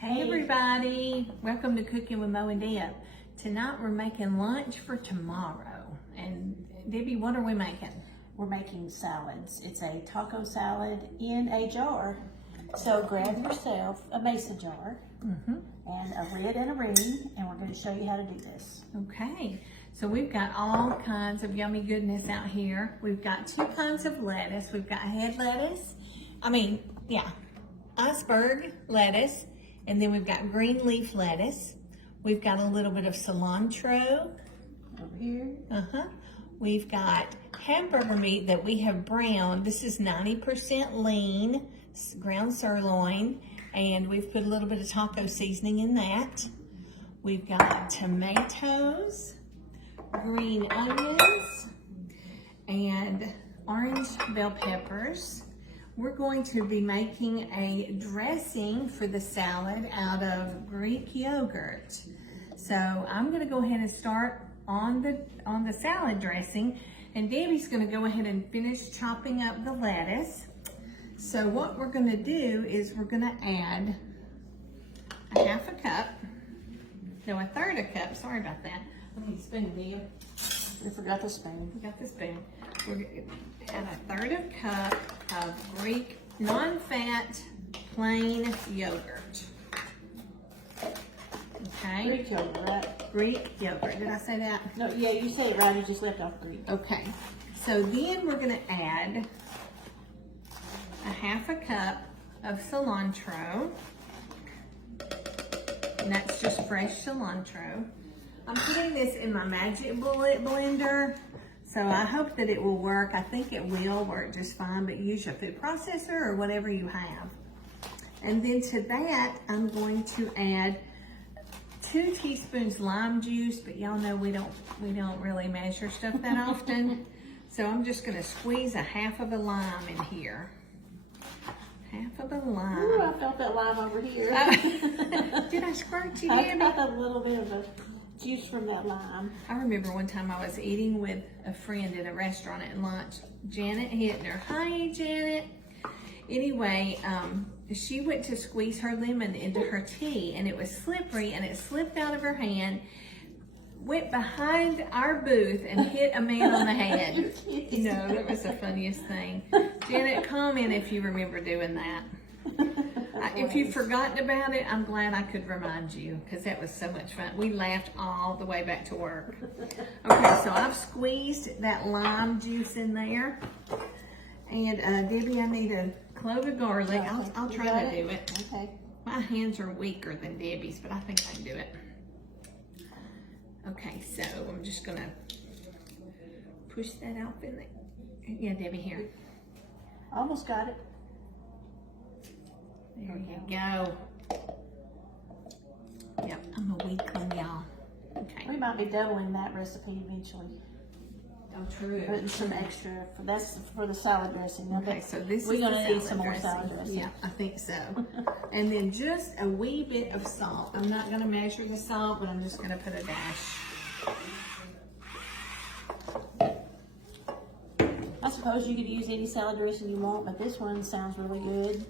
Hey everybody, welcome to Cooking with Mo and Deb. Tonight we're making lunch for tomorrow. And Debbie, what are we making? We're making salads. It's a taco salad in a jar. So grab yourself a mason jar and a lid and a ring, and we're going to show you how to do this. Okay, so we've got all kinds of yummy goodness out here. We've got two kinds of lettuce. We've got head lettuce, iceberg lettuce, and then we've got green leaf lettuce. We've got a little bit of cilantro. Over here. We've got hamburger meat that we have browned. This is 90% lean, ground sirloin, and we've put a little bit of taco seasoning in that. We've got tomatoes, green onions, and orange bell peppers. We're going to be making a dressing for the salad out of Greek yogurt. So I'm going to go ahead and start on the salad dressing, and Debbie's going to go ahead and finish chopping up the lettuce. So what we're going to do is we're going to add a half a cup, no, a third a cup. Sorry about that. I need a spoon, Deb. We forgot the spoon. We got the spoon. We're going to add a third of cup of Greek non-fat plain yogurt. Okay. Greek yogurt, right? Greek yogurt. Did I say that? No, yeah, you said it right. You just left off Greek. Okay. So then we're going to add a half a cup of cilantro. And that's just fresh cilantro. I'm putting this in my Magic Bullet blender, so I hope that it will work. I think it will work just fine, but use your food processor or whatever you have. And then to that, I'm going to add 2 teaspoons lime juice, but y'all know we don't really measure stuff that often. So I'm just gonna squeeze a half of a lime in here. Half of a lime. Ooh, I felt that lime over here. Did I squirt you, I Debbie? felt a little bit of a juice from that lime. I remember one time I was eating with a friend at a restaurant at lunch, Janet Hittner. Hi, Janet. Anyway, she went to squeeze her lemon into her tea, and it was slippery, and it slipped out of her hand, went behind our booth, and hit a man on the head. No, that was the funniest thing. Janet, comment if you remember doing that. If you've forgotten about it, I'm glad I could remind you, because that was so much fun. We laughed all the way back to work. Okay, so I've squeezed that lime juice in there. And Debbie, I need a clove of garlic. Okay. I'll try to do it. Okay. My hands are weaker than Debbie's, but I think I can do it. Okay, so I'm just gonna push that out in there. Yeah, Debbie, here. Almost got it. There you go. Yep, I'm a weakling, y'all. Okay. We might be doubling that recipe eventually. Oh, true. Putting some extra. That's for the salad dressing. Okay, so this we're is gonna the need some more salad dressing. Yeah, I think so. And then just a wee bit of salt. I'm not gonna measure the salt, but I'm just gonna put a dash. I suppose you could use any salad dressing you want, but this one sounds really good.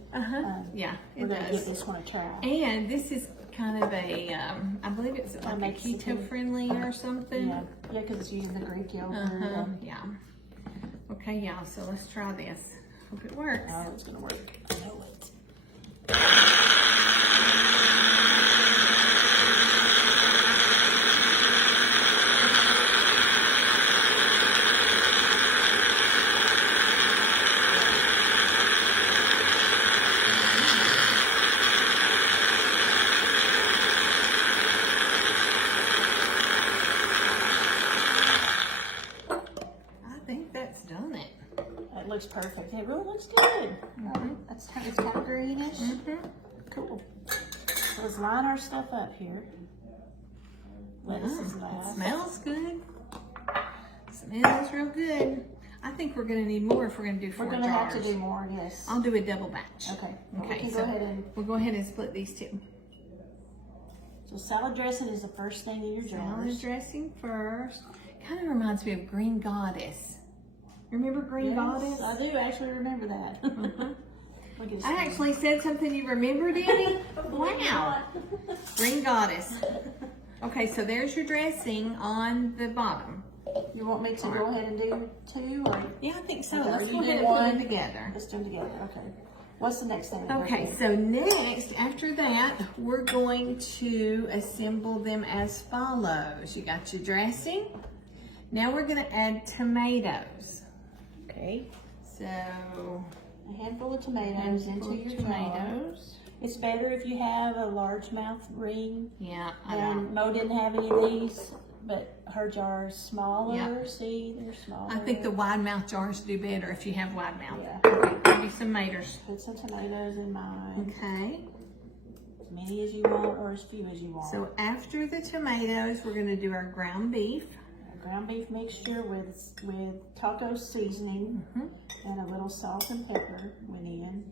Yeah, We're it gonna does. give this one a try. And this is kind of a, I believe it's like a keto friendly or something. Yeah, because it's using the Greek yogurt. Yeah. Okay, y'all, so let's try this. Hope it works. Oh, it's gonna work. I know it. It looks perfect. It really looks good. It's kind of greenish. Cool. So let's line our stuff up here. Lettuce is last. It smells good. Smells real good. I think we're going to need more if we're going to do 4 jars. We're going to have to do more, yes. I'll do a double batch. Okay. Okay, We so go ahead and we'll go ahead and split these two. So salad dressing is the first thing in your jars. Salad dressing first. Kind of reminds me of Green Goddess. Remember Green Goddess? I do actually remember that. Look at his I face. actually said something you remembered, Annie. Wow. Green goddess. Okay, so there's your dressing on the bottom. You want me to go ahead and do 2? Or? Yeah, I think so. Okay, Let's you go do ahead and put one. them together. Let's do them together. Okay. What's the next thing? Okay, so next, after that, we're going to assemble them as follows. You got your dressing. Now we're going to add tomatoes. Okay, so a handful of tomatoes into your tomatoes. It's better if you have a largemouth ring. Yeah, I know. And Mo didn't have any of these, but her jar is smaller. Yep. See, they're smaller. I think the wide mouth jars do better if you have wide mouth. Yeah. Okay, give me some tomatoes. Put some tomatoes in mine. Okay. As many as you want or as few as you want. So after the tomatoes, we're going to do our ground beef. A ground beef mixture with taco seasoning and a little salt and pepper went in.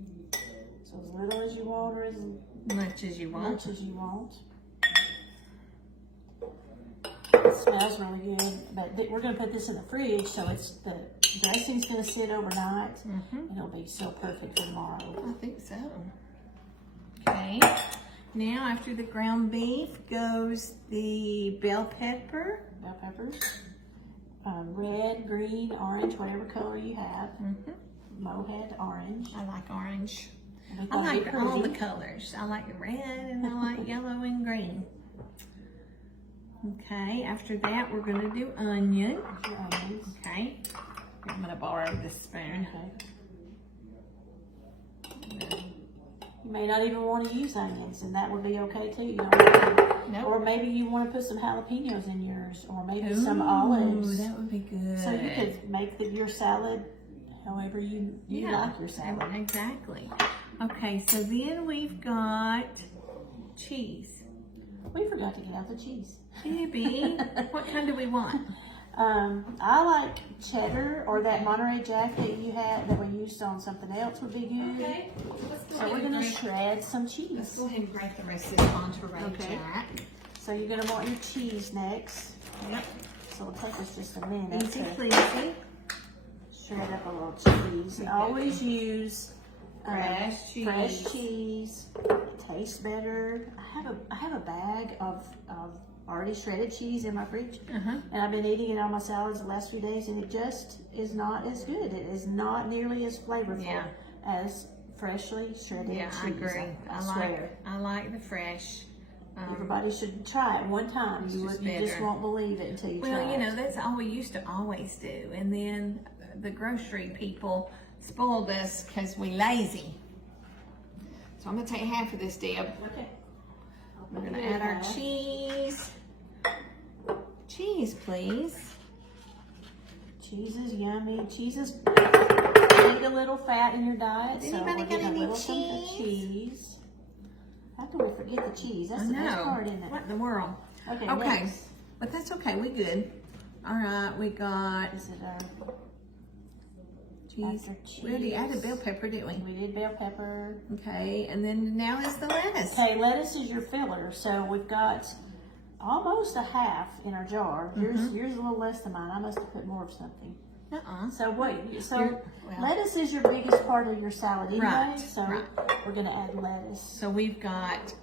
So as little as you want or as Much as you want. much as you want. It smells really good, but we're going to put this in the fridge, so the dressing's going to sit overnight, and it'll be so perfect for tomorrow. I think so. Okay. Now after the ground beef goes the bell pepper. Bell peppers, red, green, orange, whatever color you have. Mo had orange. I like orange. And we I thought it'd like be all the pretty. colors. I like red and I like yellow and green. Okay, after that we're going to do onion. Your onions. Okay, I'm going to borrow this spoon. Okay. You may not even want to use onions, and that would be okay too. You don't have to. Nope. Or maybe you want to put some jalapenos in yours, or maybe some olives. That would be good. So you could make your salad however you like your salad. Exactly. Okay, so then we've got cheese. We forgot to get out the cheese. Debbie, what kind do we want? I like cheddar or that Monterey Jack that you had that we used on something else would be good. Okay, let's go So ahead we're and going to grate- shred some Let's cheese. go ahead and grate the rest of this Monterey Okay. Jack. So you're going to want your cheese next. Yep. So it'll take us just a minute Easy to pleasy. shred up a little cheese. And always use Fresh cheese. Fresh cheese. It tastes better. I have a bag of already shredded cheese in my fridge, and I've been eating it on my salads the last few days, and it just is not as good. It is not nearly as flavorful as freshly shredded cheese. I agree. I swear. I like the fresh. Everybody should try it one time. You just better. won't believe it until you try Well, you know, it. that's all we used to always do. And then the grocery people spoiled us because we lazy. So I'm going to take half of this, Deb. Okay. We're going to add our cheese. Cheese, please. Cheese is yummy. Cheese is need a little fat in your diet. So Anybody we're got getting a any little something of cheese. How can we forget the cheese? That's the best part, isn't it? What in the world? Okay. Okay. But that's okay. We good. All right. We got Is it our cheese. cheese? We already added bell pepper, didn't we? We did bell pepper. Okay. And then now is the lettuce. Okay, lettuce is your filler. So we've got almost a half in our jar. Yours a little less than mine. I must have put more of something. So lettuce is your biggest part of your salad anyway. Right, So we're gonna add lettuce. So we've got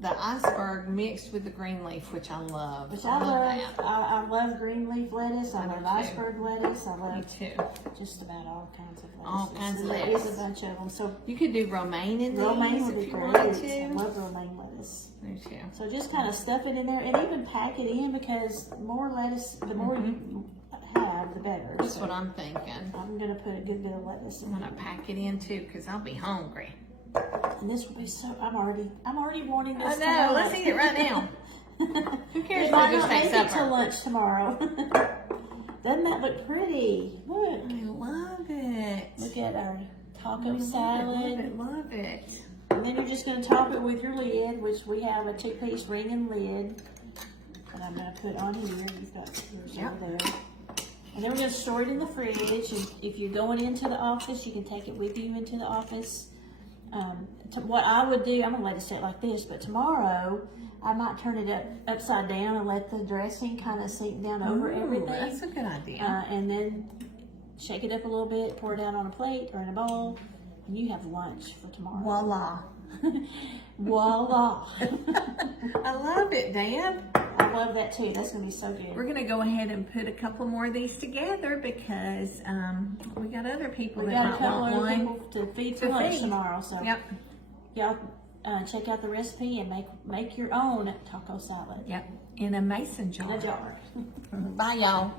the iceberg mixed with the green leaf, which I love. Which I love. I love green leaf lettuce. I love too. iceberg lettuce. I Me love too. just about all kinds of lettuce. All kinds of There lettuce. is a bunch of them. So You could do romaine in romaine these would be if you great. wanted I to. love romaine lettuce. Me too. So just kind of stuff it in there and even pack it in because more lettuce, the more you have, the better. That's So what I'm thinking. I'm gonna put a good bit of lettuce in I'm gonna pack it in too, cause I'll be hungry. and this will be so. I'm already wanting this. I know. Let's tonight. eat it right now. Who cares It if might we just not take make it till supper? lunch tomorrow. Doesn't that look pretty? Look. I love it. Look at our taco Love salad. it. Love it. And then you're just going to top it with your lid, which we have a 2-piece ring and lid. And I'm going to put on here. You've got yours over there. And then we're going to store it in the fridge. And if you're going into the office, you can take it with you into the office. What I would do, I'm going to let it sit like this, but tomorrow I might turn it upside down and let the dressing kind of sink down over everything. That's a good idea. And then shake it up a little bit, pour it out on a plate or in a bowl, And you have lunch for tomorrow. Voila. Voila. I love it, Deb. I love that too. That's gonna be so good. We're gonna go ahead and put a couple more of these together because we got other people We that got a might couple want other one. people to feed for to lunch feed. tomorrow. So Yep. y'all check out the recipe and make your own taco salad Yep. In a mason jar. in a jar. Bye, y'all.